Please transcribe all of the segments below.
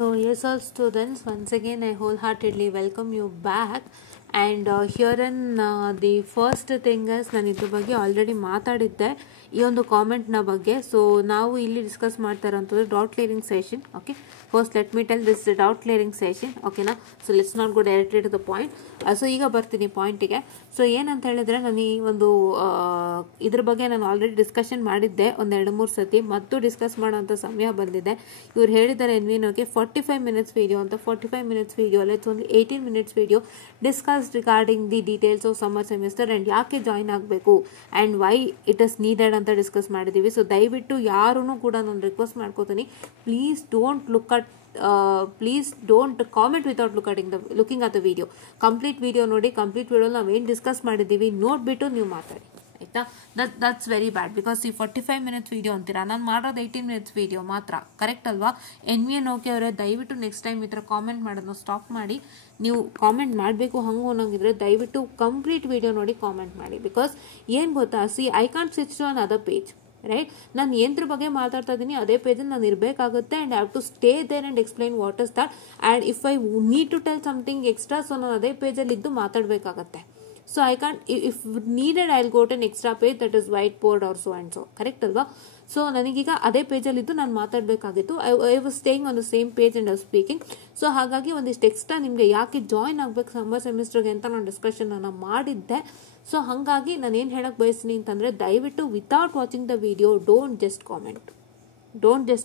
So yes, all students, once again I wholeheartedly welcome you back. And here in the first thing is ನಾನು ಇದ್ರ ಬಗ್ಗೆ already ಮಾತಾಡಿದ್ದೆ ಈ ಒಂದು ಕಾಮೆಂಟ್ನ ಬಗ್ಗೆ. So ನಾವು ಇಲ್ಲಿ ಡಿಸ್ಕಸ್ ಮಾಡ್ತಾ ಇರೋಂಥದ್ದು doubt clearing session. Okay, first let me tell this doubt clearing session. ಓಕೆನಾ? So let's not go directly to the point. So ಈಗ ಬರ್ತೀನಿ ಪಾಯಿಂಟಿಗೆ. ಸೊ ಏನಂತ ಹೇಳಿದ್ರೆ, ನಾನು ಈ ಒಂದು ಇದ್ರ ಬಗ್ಗೆ ನಾನು ಆಲ್ರೆಡಿ ಡಿಸ್ಕಷನ್ ಮಾಡಿದ್ದೆ ಒಂದು 2-3 ಸತಿ, ಮತ್ತು ಡಿಸ್ಕಸ್ ಮಾಡೋಂಥ ಸಮಯ ಬಂದಿದೆ. ಇವ್ರು ಹೇಳಿದ್ದಾರೆ ಎನ್ವಿನೋಗೆ 45 minutes video ಅಂತ. 45 minutes video ಅಲ್ಲ, it's only 18 minutes video discuss regarding the details of summer semester and ಯಾಕೆ ಜಾಯಿನ್ ಆಗಬೇಕು and why it is needed ಅಂತ ಡಿಸ್ಕಸ್ ಮಾಡಿದ್ದೀವಿ. ಸೊ ದಯವಿಟ್ಟು ಯಾರೂ ಕೂಡ ನಾನು ರಿಕ್ವೆಸ್ಟ್ ಮಾಡ್ಕೋತೀನಿ, please don't comment without looking at the video. Complete video ನೋಡಿ, ಕಂಪ್ಲೀಟ್ ವಿಡಿಯೋ ನಾವೇನು ಡಿಸ್ಕಸ್ ಮಾಡಿದ್ದೀವಿ ನೋಡಿಬಿಟ್ಟು ನೀವು ಮಾತಾಡಿ, ಆಯ್ತಾ? That's very bad. ಬಿಕಾಸ್ ಈ 45 minutes ವಿಡಿಯೋ ಅಂತೀರಾ, ನಾನು ಮಾಡೋದು 18 minutes ವಿಡಿಯೋ ಮಾತ್ರ, ಕರೆಕ್ಟ್ ಅಲ್ವಾ? ಎನ್ ಓಕೆ ಅವರೇ, ದಯವಿಟ್ಟು ನೆಕ್ಸ್ಟ್ ಟೈಮ್ ಈ ಥರ ಕಾಮೆಂಟ್ ಮಾಡೋದನ್ನ ಸ್ಟಾಪ್ ಮಾಡಿ. ನೀವು ಕಾಮೆಂಟ್ ಮಾಡಬೇಕು ಹಂಗೆ ಅನ್ನೋಂಗಿದ್ರೆ ದಯವಿಟ್ಟು ಕಂಪ್ಲೀಟ್ ವಿಡಿಯೋ ನೋಡಿ ಕಾಮೆಂಟ್ ಮಾಡಿ. ಬಿಕಾಸ್ ಏನು ಗೊತ್ತಾ, I can't switch to another page, right? ನಾನು ಏನ್ರ ಬಗ್ಗೆ ಮಾತಾಡ್ತಾ ಇದ್ದೀನಿ ಅದೇ ಪೇಜಲ್ಲಿ ನಾನು ಇರಬೇಕಾಗುತ್ತೆ and have to stay there and explain what is that. And if I need to tell something extra, so ನಾನು ಅದೇ ಪೇಜಲ್ಲಿ ಇದ್ದು ಮಾತಾಡಬೇಕಾಗತ್ತೆ. So I can't, if needed I'll go to an extra page that is whiteboard or so and so, correct ಅಲ್ವಾ? So ನನಗೀಗ ಅದೇ ಪೇಜಲ್ಲಿ ಇದ್ದು ನಾನು ಮಾತಾಡಬೇಕಾಗಿತ್ತು. I was staying on the same page and I was speaking. So ಹಾಗಾಗಿ ಒಂದಿಷ್ಟು extra ನಿಮಗೆ ಯಾಕೆ ಜಾಯಿನ್ ಆಗಬೇಕು ಸಮ್ಮರ್ ಸೆಮಿಸ್ಟರ್ಗೆ ಅಂತ ನಾನು ಡಿಸ್ಕಷನನ್ನು ಮಾಡಿದ್ದೆ. ಸೊ ಹಾಗಾಗಿ ನಾನು ಏನು ಹೇಳಕ್ಕೆ ಬಯಸ್ತೀನಿ ಅಂತಂದರೆ, ದಯವಿಟ್ಟು without watching the video don't just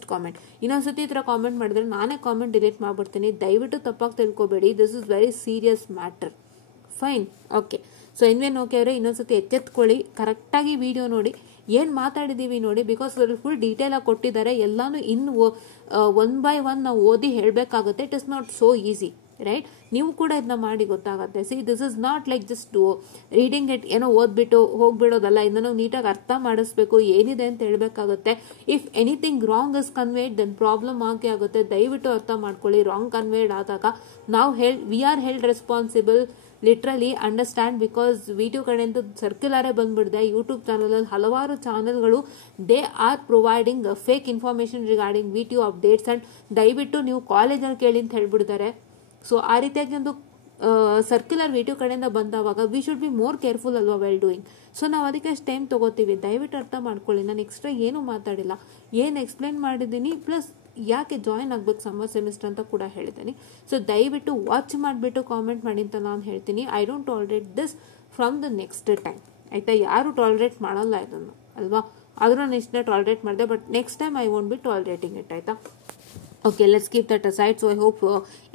comment. ಇನ್ನೊಂದ್ಸತಿ ಈ ಥರ ಕಾಮೆಂಟ್ ಮಾಡಿದ್ರೆ ನಾನೇ ಕಾಮೆಂಟ್ ಡಿಲೀಟ್ ಮಾಡಿಬಿಡ್ತೀನಿ. ದಯವಿಟ್ಟು ತಪ್ಪಾಗಿ ತಿಳ್ಕೊಬೇಡಿ, this is very serious matter. Fine, okay. So anyway okay ಅವರೇ, ಇನ್ನೊಂದ್ಸತಿ ಎಚ್ಚೆತ್ಕೊಳ್ಳಿ, ಕರೆಕ್ಟಾಗಿ ವಿಡಿಯೋ ನೋಡಿ, ಏನು ಮಾತಾಡಿದ್ದೀವಿ ನೋಡಿ. ಬಿಕಾಸ್ ಅದ್ರಲ್ಲಿ ಫುಲ್ ಡೀಟೇಲಾಗಿ ಕೊಟ್ಟಿದ್ದಾರೆ, ಎಲ್ಲಾನು ಇನ್ನು 1 by 1 ನಾವು ಓದಿ ಹೇಳಬೇಕಾಗುತ್ತೆ. It is not so easy, right? ನೀವು ಕೂಡ ಇದನ್ನ ಮಾಡಿ ಗೊತ್ತಾಗುತ್ತೆ. See, this is not like just reading it, ಏನೋ ಓದ್ಬಿಟ್ಟು ಹೋಗ್ಬಿಡೋದಲ್ಲ. ಇದನ್ನು ನೀಟಾಗಿ ಅರ್ಥ ಮಾಡಿಸ್ಬೇಕು, ಏನಿದೆ ಅಂತ ಹೇಳಬೇಕಾಗುತ್ತೆ. If anything wrong is conveyed then problem ಆಗೇ ಆಗುತ್ತೆ. ದಯವಿಟ್ಟು ಅರ್ಥ ಮಾಡ್ಕೊಳ್ಳಿ. ರಾಂಗ್ ಕನ್ವೇಡ್ ಆದಾಗ ನಾವು we are held responsible, literally understand. Because video ಕಡೆಯಿಂದ ಸರ್ಕ್ಯುಲರೇ ಬಂದ್ಬಿಡಿದೆ. ಯೂಟ್ಯೂಬ್ ಚಾನಲಲ್ಲಿ ಹಲವಾರು ಚಾನಲ್ಗಳು they are providing fake information regarding video updates. And ದಯವಿಟ್ಟು ನೀವು ಕಾಲೇಜಲ್ಲಿ ಕೇಳಿ ಅಂತ ಹೇಳ್ಬಿಡ್ತಾರೆ. ಸೊ ಆ ರೀತಿಯಾಗಿ ಒಂದು ಸರ್ಕ್ಯುಲರ್ ವಿಡಿಯೋ ಕಡೆಯಿಂದ ಬಂದವಾಗ we should be more careful ಅಲ್ವಾ ವೆಲ್ ಡೂಯಿಂಗ್. ಸೊ ನಾವು ಅದಕ್ಕೆ ಅಷ್ಟು ಟೈಮ್ ತೊಗೋತೀವಿ. ದಯವಿಟ್ಟು ಅರ್ಥ ಮಾಡ್ಕೊಳ್ಳಿ. ನಾನು ಎಕ್ಸ್ಟ್ರಾ ಏನೂ ಮಾತಾಡಿಲ್ಲ, ಏನು ಎಕ್ಸ್ಪ್ಲೈನ್ ಮಾಡಿದ್ದೀನಿ, ಪ್ಲಸ್ ಯಾಕೆ ಜಾಯಿನ್ ಆಗಬೇಕು ಸಮ್ಮರ್ ಸೆಮಿಸ್ಟರ್ ಅಂತ ಕೂಡ ಹೇಳಿದ್ದೀನಿ. ಸೊ ದಯವಿಟ್ಟು ವಾಚ್ ಮಾಡಿಬಿಟ್ಟು ಕಾಮೆಂಟ್ ಮಾಡಿ ಅಂತ ನಾನು ಹೇಳ್ತೀನಿ. I don't tolerate this from the next time, ಆಯಿತಾ? ಯಾರು ಟಾಲರೇಟ್ ಮಾಡಲ್ಲ ಇದನ್ನು, ಅಲ್ವಾ? ಆದರೂ ನಾನು ಇಷ್ಟೇ ಟಾಲರೇಟ್ ಮಾಡಿದೆ, but next time I won't be tolerating it, ಆಯಿತಾ? Okay, let's keep that aside. So I hope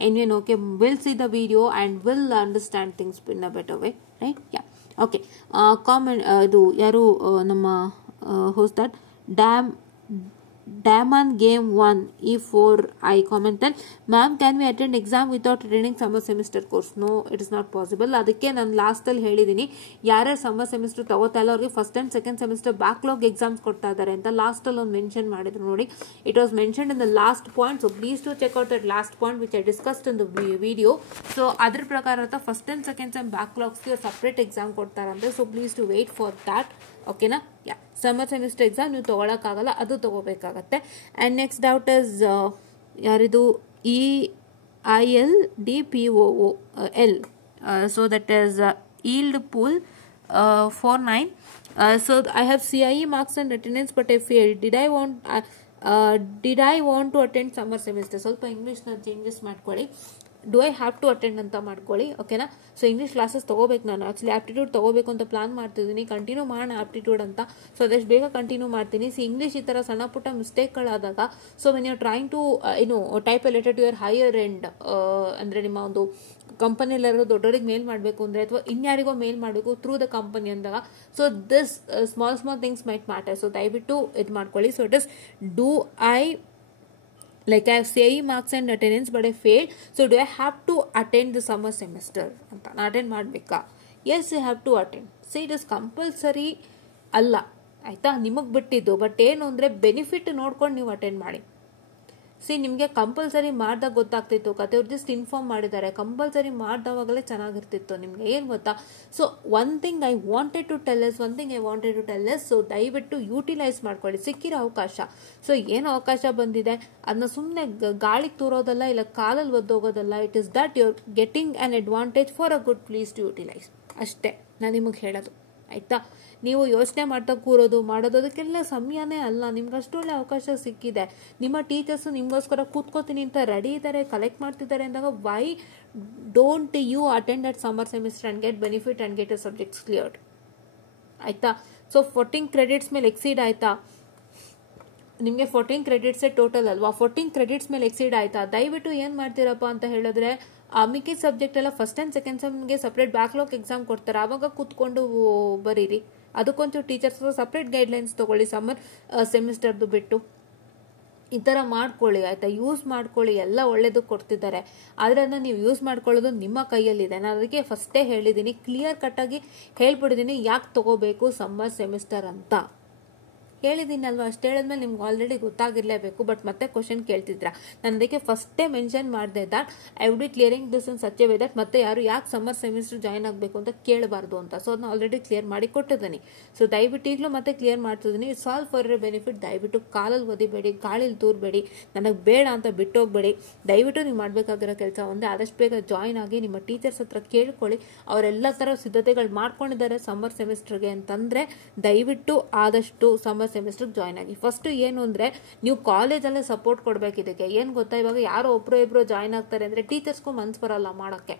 anyone okay will see the video and will understand things in a better way, right? Yeah. Okay. Comment do yaru nama who's that? Daman game 1 E4 I commented, ma'am, can we attend exam without attending summer semester course? No, it is not possible. ಅದಕ್ಕೆ ನಾನು ಲಾಸ್ಟಲ್ಲಿ ಹೇಳಿದ್ದೀನಿ, ಯಾರ್ಯಾರು summer semester ತಗೋತಾ ಇಲ್ಲ ಅವ್ರಿಗೆ first and second semester backlog exams ಕೊಡ್ತಾ ಇದ್ದಾರೆ ಅಂತ ಲಾಸ್ಟಲ್ಲಿ ಒಂದು ಮೆನ್ಷನ್ ಮಾಡಿದ್ರು ನೋಡಿ. It was mentioned in the last point. So please to check out that last point which I discussed in the video. So ಅದ್ರ ಪ್ರಕಾರ ಫಸ್ಟ್ ಆ್ಯಂಡ್ ಸೆಕೆಂಡ್ ಸೆಮ್ ಬ್ಯಾಕ್ಲಾಗ್ಸ್ಗೆ ಸಪ್ರೇಟ್ ಎಕ್ಸಾಮ್ ಕೊಡ್ತಾರಂತೆ. So please to wait for that, ಓಕೆನಾ? Yeah, summer semester exam ನೀವು ತೊಗೊಳಕ್ಕಾಗಲ್ಲ, ಅದು ತೊಗೋಬೇಕಾಗತ್ತೆ. And next doubt is ಯಾರಿದು EILDPOOL. So that is yield pool 49. So I have CIE marks and attendance but I failed. Did I want to attend summer semester? ಸ್ವಲ್ಪ ಇಂಗ್ಲೀಷ್ನ changes ಮಾಡ್ಕೊಳ್ಳಿ. Do I have to attend ಅಂತ ಮಾಡ್ಕೊಳ್ಳಿ, ಓಕೆನಾ? So English classes ತೊಗೋಬೇಕು. ನಾನು actually aptitude ತೊಗೋಬೇಕು ಅಂತ ಪ್ಲಾನ್ ಮಾಡ್ತಿದ್ದೀನಿ. ಕಂಟಿನ್ಯೂ ಮಾಡೋಣ ಆಪ್ಟಿಟ್ಯೂಡ್ ಅಂತ. ಸೊ ಅದಷ್ಟು ಬೇಗ ಕಂಟಿನ್ಯೂ ಮಾಡ್ತೀನಿ. ಸಿ, ಇಂಗ್ಲೀಷ್ ಈ ಥರ ಸಣ್ಣ ಪುಟ್ಟ ಮಿಸ್ಟೇಕ್ಗಳಾದಾಗ, so when you trying to type related to your higher end, ಅಂದರೆ ನಿಮ್ಮ ಒಂದು ಕಂಪನಿಯಲ್ಲಾರು ದೊಡ್ಡವರಿಗೆ ಮೇಲ್ ಮಾಡಬೇಕು ಅಂದರೆ, ಅಥವಾ ಇನ್ಯಾರಿಗೋ ಮೇಲ್ ಮಾಡಬೇಕು ಥ್ರೂ ದ ಕಂಪನಿ ಅಂದಾಗ, so this small things might matter. So ದಯವಿಟ್ಟು ಇದು ಮಾಡ್ಕೊಳ್ಳಿ. So it is do I like I have CIE marks and attendance but I failed, so do I have to attend the summer semester ಅಂತ attend ಮಾಡಬೇಕಾ? Yes, you have to attend. See, it is compulsory ಅಲ್ಲ, ಆಯಿತಾ? ನಿಮಗೆ ಬಿಟ್ಟಿದ್ದು. But ಏನು ಅಂದರೆ benefit ನೋಡ್ಕೊಂಡು ನೀವು ಅಟೆಂಡ್ ಮಾಡಿ. ನಿಮಗೆ ಕಂಪಲ್ಸರಿ ಮಾಡ್ದಾಗ ಗೊತ್ತಾಗ್ತಿತ್ತು ಕತೆ, ಅವ್ರು ಜಸ್ಟ್ ಇನ್ಫಾರ್ಮ್ ಮಾಡಿದ್ದಾರೆ, ಕಂಪಲ್ಸರಿ ಮಾಡ್ದವಾಗಲೇ ಚೆನ್ನಾಗಿರ್ತಿತ್ತು ನಿಮಗೆ. ಏನು ಗೊತ್ತಾ, so one thing I wanted to tell yes, so ದಯವಿಟ್ಟು ಯೂಟಿಲೈಸ್ ಮಾಡ್ಕೊಳ್ಳಿ ಸಿಕ್ಕಿರೋ ಅವಕಾಶ. ಸೊ ಏನು ಅವಕಾಶ ಬಂದಿದೆ ಅದನ್ನ ಸುಮ್ಮನೆ ಗಾಳಿಗೆ ತೂರೋದಲ್ಲ, ಇಲ್ಲ ಕಾಲಲ್ಲಿ ಒದ್ದೋಗೋದಲ್ಲ. It is that you are getting an advantage for a good, please to utilise. ಅಷ್ಟೇ ನಾನು ನಿಮಗೆ ಹೇಳೋದು, ಆಯ್ತಾ. ನೀವು ಯೋಚನೆ ಮಾಡ್ತಾ ಕೂರೋದು ಮಾಡೋದು ಅದಕ್ಕೆಲ್ಲ ಸಮಯನೇ ಅಲ್ಲ. ನಿಮ್ಗೆ ಅಷ್ಟು ಒಳ್ಳೆ ಅವಕಾಶ ಸಿಕ್ಕಿದೆ. ನಿಮ್ಮ ಟೀಚರ್ಸು ನಿಮಗೋಸ್ಕರ ಕೂತ್ಕೋತೀನಿ ಅಂತ ರೆಡಿ ಇದ್ದಾರೆ, ಕಲೆಕ್ಟ್ ಮಾಡ್ತಿದ್ದಾರೆ ಅಂದಾಗ why don't you attend at summer semester and get benefit and get a subjects cleared, ಆಯ್ತಾ. ಸೊ 14 ಕ್ರೆಡಿಟ್ಸ್ ಮೇಲೆ ಎಕ್ಸೀಡ್ ಆಯ್ತಾ, ನಿಮಗೆ 14 ಕ್ರೆಡಿಟ್ಸೇ ಟೋಟಲ್ ಅಲ್ವಾ, 14 ಕ್ರೆಡಿಟ್ಸ್ ಮೇಲೆ ಎಕ್ಸೀಡ್ ಆಯ್ತಾ, ದಯವಿಟ್ಟು ಏನು ಮಾಡ್ತೀರಪ್ಪ ಅಂತ ಹೇಳಿದ್ರೆ ಮಿಕ್ಕಿ ಸಬ್ಜೆಕ್ಟ್ ಎಲ್ಲ ಫಸ್ಟ್ ಆ್ಯಂಡ್ ಸೆಕೆಂಡ್ ಸೆಮ್ಗೆ ಸಪ್ರೇಟ್ ಬ್ಯಾಕ್ಲಾಗ್ ಎಕ್ಸಾಮ್ ಕೊಡ್ತಾರೆ, ಆವಾಗ ಕೂತ್ಕೊಂಡು ಬರೀರಿ. ಅದಕ್ಕೊಂಚೂರು ಟೀಚರ್ಸ್ ಸಪ್ರೇಟ್ ಗೈಡ್ಲೈನ್ಸ್ ತಗೊಳ್ಳಿ ಸಮ್ಮರ್ ಸೆಮಿಸ್ಟರ್ದು ಬಿಟ್ಟು. ಈ ಥರ ಮಾಡ್ಕೊಳ್ಳಿ, ಆಯಿತಾ. ಯೂಸ್ ಮಾಡ್ಕೊಳ್ಳಿ, ಎಲ್ಲ ಒಳ್ಳೇದಕ್ಕೆ ಕೊಡ್ತಿದ್ದಾರೆ. ಆದರೆ ಅದನ್ನ ನೀವು ಯೂಸ್ ಮಾಡ್ಕೊಳ್ಳೋದು ನಿಮ್ಮ ಕೈಯಲ್ಲಿದೆ. ನಾನು ಅದಕ್ಕೆ ಫಸ್ಟೇ ಹೇಳಿದ್ದೀನಿ, ಕ್ಲಿಯರ್ ಕಟ್ಟಾಗಿ ಹೇಳ್ಬಿಟ್ಟಿದ್ದೀನಿ ಯಾಕೆ ತಗೋಬೇಕು ಸಮ್ಮರ್ ಸೆಮಿಸ್ಟರ್ ಅಂತ ಹೇಳಿದ್ದೀನಲ್ವಾ. ಅಷ್ಟು ಹೇಳಿದ್ಮೇಲೆ ನಿಮ್ಗೆ ಆಲ್ರೆಡಿ ಗೊತ್ತಾಗಿರಲೇಬೇಕು. ಬಟ್ ಮತ್ತೆ ಕ್ವಶನ್ ಕೇಳ್ತಿದ್ರ, ನಾನು ಅದಕ್ಕೆ ಫಸ್ಟೇ ಮೆನ್ಷನ್ ಮಾಡಿದೆ that I would be clearing this in such A way that ಮತ್ತೆ ಯಾರು ಯಾಕೆ ಸಮ್ಮರ್ ಸೆಮಿಸ್ಟರ್ ಜಾಯ್ನ್ ಆಗಬೇಕು ಅಂತ ಕೇಳಬಾರ್ದು ಅಂತ. ಸೊ ಅದನ್ನ ಆಲ್ರೆಡಿ ಕ್ಲಿಯರ್ ಮಾಡಿ ಕೊಟ್ಟಿದ್ದೀನಿ. ಸೊ ದಯವಿಟ್ಟು ಈಗಲೂ ಮತ್ತೆ ಕ್ಲಿಯರ್ ಮಾಡ್ತಿದ್ದೀನಿ. It's all for your benefit. ದಯವಿಟ್ಟು ಕಾಲಲ್ಲಿ ಒದಿಬೇಡಿ, ಗಾಳಿಲಿ ತೂರಬೇಡಿ, ನನಗೆ ಬೇಡ ಅಂತ ಬಿಟ್ಟೋಗ್ಬೇಡಿ. ದಯವಿಟ್ಟು ನೀವು ಮಾಡಬೇಕಾಗಿರೋ ಕೆಲಸ ಒಂದೇ, ಆದಷ್ಟು ಬೇಗ ಜಾಯ್ನ್ ಆಗಿ ನಿಮ್ಮ ಟೀಚರ್ಸ್ ಹತ್ರ ಕೇಳ್ಕೊಳ್ಳಿ. ಅವರೆಲ್ಲ ಥರ ಸಿದ್ಧತೆಗಳು ಮಾಡ್ಕೊಂಡಿದ್ದಾರೆ ಸಮ್ಮರ್ ಸೆಮಿಸ್ಟರ್ಗೆ ಅಂತಂದರೆ ದಯವಿಟ್ಟು ಆದಷ್ಟು ಸಮ್ಮರ್ ಸೆಮಿಸ್ಟರ್ಗೆ ಜಾಯ್ನ್ ಆಗಿ. ಫಸ್ಟ್ ಏನು ಅಂದರೆ ನೀವು ಕಾಲೇಜಲ್ಲೇ ಸಪೋರ್ಟ್ ಕೊಡಬೇಕು ಇದಕ್ಕೆ. ಏನು ಗೊತ್ತಾ, ಇವಾಗ ಯಾರೋ ಒಬ್ಬರು ಇಬ್ಬರು ಜಾಯ್ನ್ ಆಗ್ತಾರೆ ಅಂದರೆ ಟೀಚರ್ಸ್ಗೂ ಮನ್ಸು ಬರೋಲ್ಲ ಮಾಡೋಕ್ಕೆ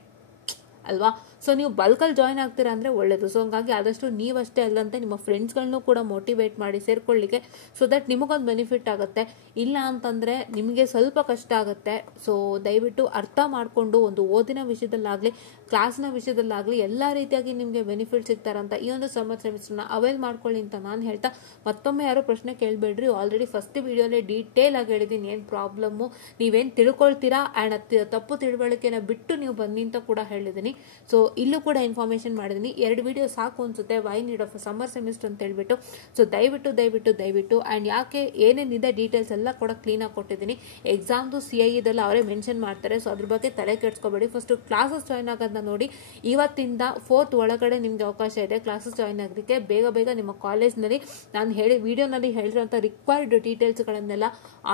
ಅಲ್ವಾ. ಸೊ ನೀವು ಬಲ್ಕಲ್ಲಿ ಜಾಯ್ನ್ ಆಗ್ತೀರಾ ಅಂದರೆ ಒಳ್ಳೇದು. ಸೊ ಹಂಗಾಗಿ ಆದಷ್ಟು ನೀವಷ್ಟೇ ಅಲ್ಲಂತೆ ನಿಮ್ಮ ಫ್ರೆಂಡ್ಸ್ಗಳನ್ನೂ ಕೂಡ ಮೋಟಿವೇಟ್ ಮಾಡಿ ಸೇರ್ಕೊಳ್ಳಿಕ್ಕೆ, ಸೊ ದಟ್ ನಿಮಗೊಂದು ಬೆನಿಫಿಟ್ ಆಗುತ್ತೆ. ಇಲ್ಲ ಅಂತಂದರೆ ನಿಮಗೆ ಸ್ವಲ್ಪ ಕಷ್ಟ ಆಗುತ್ತೆ. ಸೊ ದಯವಿಟ್ಟು ಅರ್ಥ ಮಾಡಿಕೊಂಡು ಒಂದು ಓದಿನ ವಿಷಯದಲ್ಲಾಗಲಿ ಕ್ಲಾಸ್ನ ವಿಷಯದಲ್ಲಾಗಲಿ ಎಲ್ಲ ರೀತಿಯಾಗಿ ನಿಮಗೆ ಬೆನಿಫಿಟ್ ಸಿಗ್ತಾರಂತ ಈ ಒಂದು ಸಮ್ಮರ್ ಸೆಮಿಸ್ಟರ್ನ ಅವೈಲ್ ಮಾಡ್ಕೊಳ್ಳಿ ಅಂತ ನಾನು ಹೇಳ್ತಾ, ಮತ್ತೊಮ್ಮೆ ಯಾರೋ ಪ್ರಶ್ನೆ ಕೇಳಬೇಡ್ರಿ. ಆಲ್ರೆಡಿ ಫಸ್ಟ್ ವಿಡಿಯೋಲಿ ಡೀಟೇಲ್ ಆಗಿ ಹೇಳಿದ್ದೀನಿ ಏನು ಪ್ರಾಬ್ಲಮ್ಮು, ನೀವೇನು ತಿಳ್ಕೊಳ್ತೀರಾ ಆ್ಯಂಡ್ ತಪ್ಪು ತಿಳುವಳಿಕೆನ ಬಿಟ್ಟು ನೀವು ಬನ್ನಿ ಅಂತ ಕೂಡ ಹೇಳಿದ್ದೀನಿ. ಸೊ ಇಲ್ಲೂ ಕೂಡ ಇನ್ಫಾರ್ಮೇಷನ್ ಮಾಡಿದ್ದೀನಿ. 2 ವಿಡಿಯೋ ಸಾಕು ಅನ್ಸುತ್ತೆ, why need of summer semester ಅಂತ ಹೇಳ್ಬಿಟ್ಟು. ಸೊ ದಯವಿಟ್ಟು ಆ್ಯಂಡ್ ಯಾಕೆ ಏನೇನಿದೆ ಡೀಟೇಲ್ಸ್ ಎಲ್ಲ ಕೂಡ ಕ್ಲೀನಾಗಿ ಕೊಟ್ಟಿದ್ದೀನಿ. ಎಕ್ಸಾಮ್ದು CI ಇದೆಲ್ಲ ಅವರೇ ಮೆನ್ಷನ್ ಮಾಡ್ತಾರೆ. ಸೊ ಅದ್ರ ಬಗ್ಗೆ ತಲೆ ಕೆಡಿಸ್ಕೋಬೇಡಿ. ಫಸ್ಟು ಕ್ಲಾಸಸ್ ಜಾಯ್ನ್ ಆಗೋದನ್ನ ನೋಡಿ. ಇವತ್ತಿಂದ 4th ಒಳಗಡೆ ನಿಮ್ಗೆ ಅವಕಾಶ ಇದೆ ಕ್ಲಾಸಸ್ ಜಾಯ್ನ್ ಆಗೋದಕ್ಕೆ. ಬೇಗ ನಿಮ್ಮ ಕಾಲೇಜ್ನಲ್ಲಿ ನಾನು ವಿಡಿಯೋನಲ್ಲಿ ಹೇಳಿರೋಂಥ ರಿಕ್ವೈರ್ಡ್ ಡೀಟೇಲ್ಸ್ಗಳನ್ನೆಲ್ಲ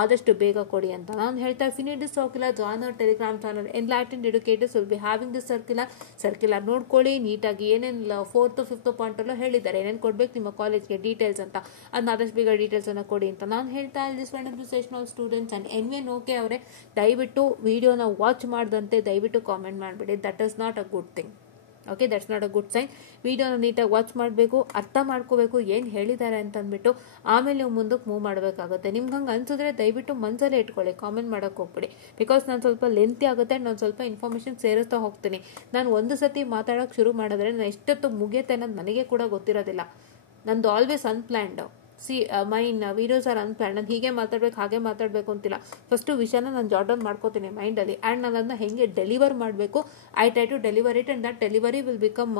ಆದಷ್ಟು ಬೇಗ ಕೊಡಿ ಅಂತ ನಾನು ಹೇಳ್ತಾ. If you need this circular join our Telegram channel Enlightened Educators will be having this circular ನೋಡ್ಕೊಳ್ಳಿ ನೀಟಾಗಿ. ಏನೇನು 4th 5th ಪಾಯಿಂಟಲ್ಲೂ ಹೇಳಿದ್ದಾರೆ ಏನೇನು ಕೊಡ್ಬೇಕು ನಿಮ್ಮ ಕಾಲೇಜ್ಗೆ ಡೀಟೇಲ್ಸ್ ಅಂತ. ಅದನ್ನ ಆದಷ್ಟು ಬೇಗ ಡೀಟೇಲ್ಸನ್ನು ಕೊಡಿ ಅಂತ ನಾನು ಹೇಳ್ತಾ. This one of the sessional students and anyone okay ಅವರೇ, ದಯವಿಟ್ಟು ವಿಡಿಯೋನ ವಾಚ್ ಮಾಡಿದಂತೆ ದಯವಿಟ್ಟು ಕಾಮೆಂಟ್ ಮಾಡಿಬಿಡಿ. That is not a good thing. Okay, that's not a good sign. ವಿಡಿಯೋನ ನೀಟಾಗಿ ವಾಚ್ ಮಾಡಬೇಕು, ಅರ್ಥ ಮಾಡ್ಕೋಬೇಕು ಏನು ಹೇಳಿದ್ದಾರೆ ಅಂತಂದ್ಬಿಟ್ಟು ಆಮೇಲೆ ನೀವು ಮುಂದಕ್ಕೆ ಮೂವ್ ಮಾಡಬೇಕಾಗುತ್ತೆ. ನಿಮ್ಗೆ ಹಂಗೆ ಅನ್ಸಿದ್ರೆ ದಯವಿಟ್ಟು ಮನಸ್ಸಲ್ಲೇ ಇಟ್ಕೊಳ್ಳಿ, ಕಾಮೆಂಟ್ ಮಾಡೋಕ್ಕೆ ಹೋಗ್ಬಿಡಿ. ಬಿಕಾಸ್ ನಾನು ಸ್ವಲ್ಪ ಲೆಂತಿ ಆಗುತ್ತೆ, ನಾನು ಸ್ವಲ್ಪ ಇನ್ಫಾರ್ಮೇಷನ್ ಸೇರಿಸ್ತಾ ಹೋಗ್ತೀನಿ. ನಾನು ಒಂದು ಸತಿ ಮಾತಾಡೋಕ್ಕೆ ಶುರು ಮಾಡಿದ್ರೆ ನಾನು ಎಷ್ಟೊತ್ತು ಮುಗಿಯುತ್ತೆ ಅನ್ನೋದು ನನಗೆ ಕೂಡ ಗೊತ್ತಿರೋದಿಲ್ಲ. ನಂದು always unplanned. Mine videos are unplanned. ನಾನು ಹೀಗೆ ಮಾತಾಡ್ಬೇಕು ಹಾಗೆ ಮಾತಾಡಬೇಕು ಅಂತಿಲ್ಲ. ಫಸ್ಟು ವಿಷಯನ ನಾನು ಜಾಟ್ ಡೌನ್ ಮಾಡ್ಕೋತೀನಿ ಮೈಂಡಲ್ಲಿ. ಆ್ಯಂಡ್ ನಾನು ಅದನ್ನ ಹೆಂಗೆ ಡೆಲಿವರ್ ಮಾಡಬೇಕು, I try to deliver it and that delivery will become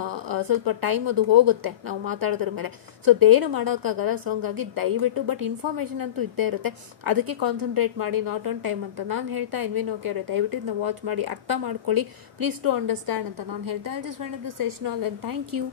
ಸ್ವಲ್ಪ ಟೈಮ್ ಅದು ಹೋಗುತ್ತೆ ನಾವು ಮಾತಾಡೋದ್ರ ಮೇಲೆ. ಸೊ ಅದೇನು ಮಾಡೋಕ್ಕಾಗಲ್ಲ. ಸೊ ಹಂಗಾಗಿ ದಯವಿಟ್ಟು ಬಟ್ ಇನ್ಫಾರ್ಮೇಷನ್ ಅಂತೂ ಇದ್ದೇ ಇರುತ್ತೆ, ಅದಕ್ಕೆ ಕಾನ್ಸಂಟ್ರೇಟ್ ಮಾಡಿ, ನಾಟ್ ಆನ್ ಟೈಮ್ ಅಂತ ನಾನು ಹೇಳ್ತಾ. ಎನ್ವೇನ್ ಓಕೆ ಅವರೇ, ದಯವಿಟ್ಟು ಇದನ್ನ ವಾಚ್ ಮಾಡಿ ಅರ್ಥ ಮಾಡ್ಕೊಳ್ಳಿ, ಪ್ಲೀಸ್ ಟು ಅಂಡರ್ಸ್ಟ್ಯಾಂಡ್ ಅಂತ ನಾನು ಹೇಳ್ತಾ. I just want to session all and thank you.